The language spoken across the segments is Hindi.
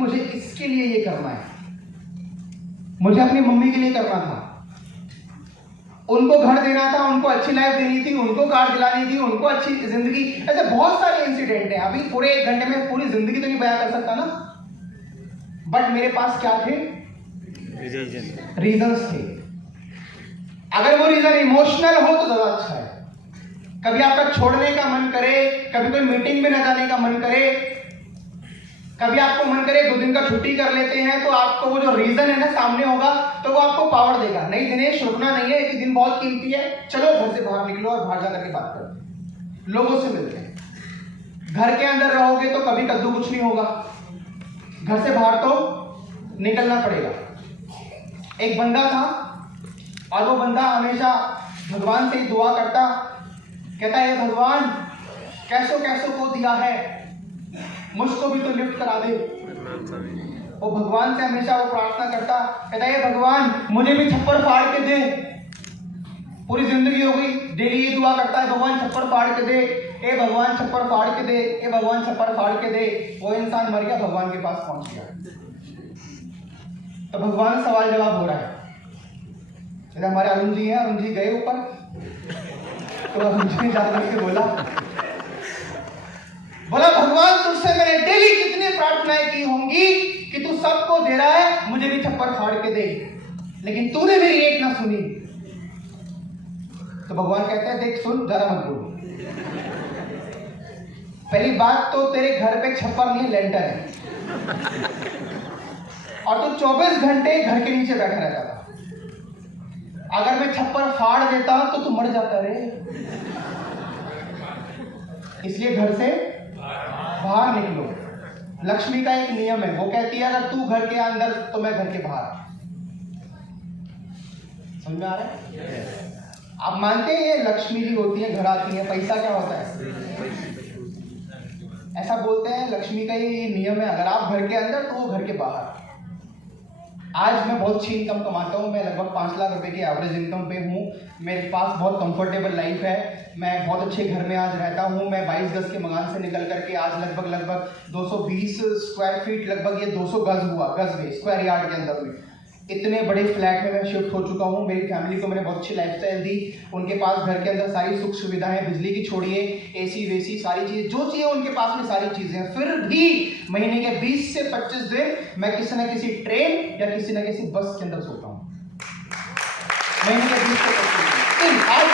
मुझे इसके लिए ये करना है, मुझे अपनी मम्मी के लिए करना था, उनको घर देना था, उनको अच्छी लाइफ देनी थी, उनको कार दिलानी थी, उनको अच्छी जिंदगी। ऐसे बहुत सारे इंसिडेंट हैं। अभी पूरे 1 घंटे में पूरी जिंदगी तो नहीं बयां कर सकता ना, बट मेरे पास क्या थे? रीजंस थे। अगर वो रीजन इमोशनल हो तो ज्यादा अच्छा है। कभी आपका छोड़ने का मन करे, कभी कोई मीटिंग में न जाने का मन करे, कभी आपको मन करे 2 दिन का छुट्टी कर लेते हैं, तो आपको वो जो रीजन है ना सामने होगा, तो वो आपको पावर देगा। नहीं दिनेश, रुकना नहीं है, एक दिन बहुत कीमती है, चलो घर से बाहर निकलो और बाहर जाकर के बात करते हैं, लोगों से मिलते हैं। घर के अंदर रहोगे तो कभी कद्दू कुछ नहीं होगा, घर से बाहर तो निकलना पड़ेगा। एक बंदा था और वो बंदा हमेशा भगवान से दुआ करता, कहता है भगवान कैसो कैसो को दिया है, मुझको भी तो लिफ्ट करा दे। वो भगवान से हमेशा वो प्रार्थना करता, कहता है भगवान मुझे भी छप्पर फाड़ के दे। पूरी जिंदगी हो गई डेली ये दुआ करता है, भगवान छप्पर फाड़ के दे, ए भगवान छप्पर फाड़ के दे, ए भगवान छप्पर फाड़ के दे। वो इंसान मर गया, भगवान के पास पहुंच गया। तो भगवान सवाल जवाब हो रहा है। हमारे अरुण जी हैं, अरुण जी गए ऊपर, तो अरुण जी ने जाकर के बोला भगवान तुझसे मैंने डेली कितनी प्रार्थनाएं की होंगी कि तू सबको दे रहा है, मुझे भी छप्पर फाड़ के दे, लेकिन तूने मेरी एक ना सुनी। तो भगवान कहते हैं देख सुन, जरा मत बोल। पहली बात तो तेरे घर पे छप्पर नहीं, लेंटर है, और तू 24 घंटे घर के नीचे बैठा रहता था। अगर मैं छप्पर फाड़ देता तो तू मर जाता रे। इसलिए घर से बाहर निकलो। लक्ष्मी का एक नियम है, वो कहती है अगर तू घर के अंदर तो मैं घर के बाहर। समझ में आ रहा है? आप मानते हैं ये लक्ष्मी जी होती है, घर आती है, पैसा क्या होता है? ऐसा बोलते हैं लक्ष्मी का ये नियम है, अगर आप घर के अंदर तो वो घर के बाहर। आज मैं बहुत अच्छी इनकम कमाता हूँ, मैं लगभग 5 लाख रुपए की एवरेज इनकम पे हूँ, मेरे पास बहुत कंफर्टेबल लाइफ है, मैं बहुत अच्छे घर में आज रहता हूँ। मैं 22 गज के मकान से निकल करके आज लगभग 220 स्क्वायर फीट, लगभग ये 200 गज हुआ, गज में स्क्वायर यार्ड के अंदर में इतने बड़े फ्लैट में मैं शिफ्ट हो चुका हूँ। मेरी फैमिली को मैंने बहुत अच्छी लाइफस्टाइल दी, उनके पास घर के अंदर सारी सुख सुविधाएं, बिजली की छोड़िए, एसी वेसी सारी चीजें जो चाहिए उनके पास में सारी चीजें हैं। फिर भी महीने के 20 से 25 दिन मैं किसी न किसी ट्रेन या किसी न किसी बस के अंदर सोता हूँ। महीने के 20 से 25 दिन आज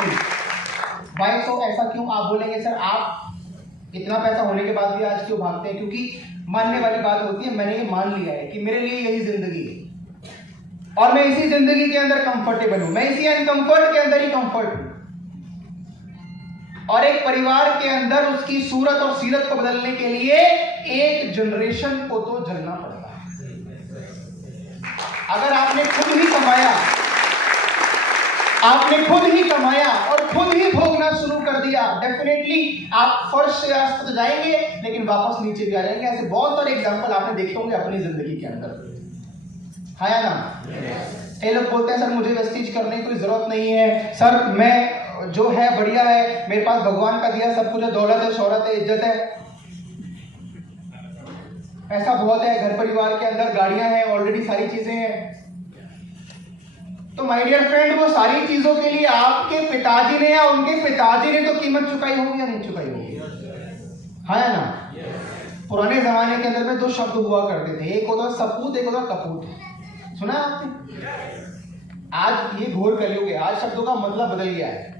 भी। भाई तो ऐसा क्यों? आप बोलेंगे सर आप इतना पैसा होने के बाद भी आज क्यों भागते हैं? क्योंकि मानने वाली बात होती है, मैंने ये मान लिया है कि मेरे लिए यही जिंदगी है और मैं इसी जिंदगी के अंदर कंफर्टेबल हूं, मैं इसी अनकंफर्ट के अंदर ही कंफर्ट हूं। और एक परिवार के अंदर उसकी सूरत और सीरत को बदलने के लिए एक जनरेशन को तो जलना पड़ता है। अगर आपने खुद ही कमाया, आपने खुद ही कमाया और खुद ही भोगना शुरू कर दिया, डेफिनेटली आप फर्श से आस तक जाएंगे लेकिन वापस नीचे भी आ जाएंगे। ऐसे बहुत सारे एग्जांपल आपने देखे होंगे अपनी जिंदगी के अंदर, है या ना? ये लोग बोलते हैं सर मुझे वेस्टीज करने की कोई जरूरत नहीं है, सर मैं जो है बढ़िया है, मेरे पास भगवान का दिया सब कुछ है, दौलत है, शोहरत है, इज्जत है, पैसा बहुत है, घर परिवार के अंदर गाड़ियां हैं, ऑलरेडी सारी चीजें हैं। तो माय डियर फ्रेंड, वो सारी चीजों के लिए आपके पिताजी ने या उनके पिताजी ने तो कीमत चुकाई होगी या नहीं चुकाई होगी? हाँ या ना? पुराने जमाने के अंदर में 2 शब्द हुआ करते थे, एक होता सपूत, एक होता कपूत। सुना आपने? आज ये घोर कलयुग है, आज शब्दों का मतलब बदल गया है।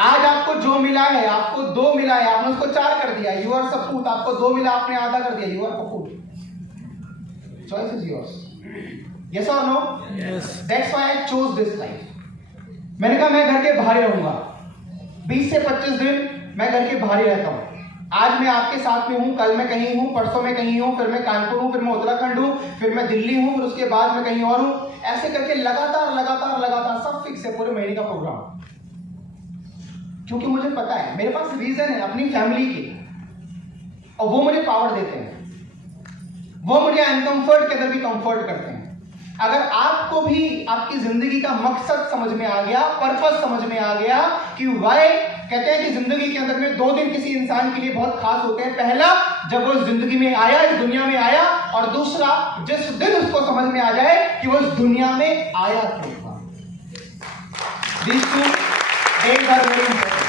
आज आपको जो मिला है, आपको 2 मिला है, आपने उसको 4 कर दिया, यू आर सपूत। आपको 2 मिला, आपने आधा कर दिया, यू आर कपूत। Choice is yours. Yes or no? Yes. That's why I chose this life. मैंने कहा मैं घर के बाहर ही रहूंगा, 20 से 25 दिन मैं घर के बाहर ही रहता हूँ। आज मैं आपके साथ में हूँ, कल मैं कहीं हूँ, परसों मैं कहीं हूँ, फिर मैं कानपुर हूँ, फिर मैं उत्तराखंड हूँ, फिर मैं दिल्ली हूँ, फिर उसके बाद मैं कहीं और हूँ। ऐसे करके लगातार सब फिक्स है, पूरे महीने का प्रोग्राम। क्योंकि मुझे पता है, मेरे पास रीजन है अपनी फैमिली की, और वो मुझे पावर देते हैं, वो मुझे अनकंफर्ट के अंदर भी कंफर्ट करते हैं। अगर आपको भी आपकी जिंदगी का मकसद समझ में आ गया, पर्पस समझ में आ गया कि वाई कहते हैं कि जिंदगी के अंदर में 2 दिन किसी इंसान के लिए बहुत खास होते हैं। पहला, जब वो इस जिंदगी में आया, इस दुनिया में आया, और दूसरा, जिस दिन उसको समझ में आ जाए कि वो इस दुनिया में आया क्यों था। These two days are very important.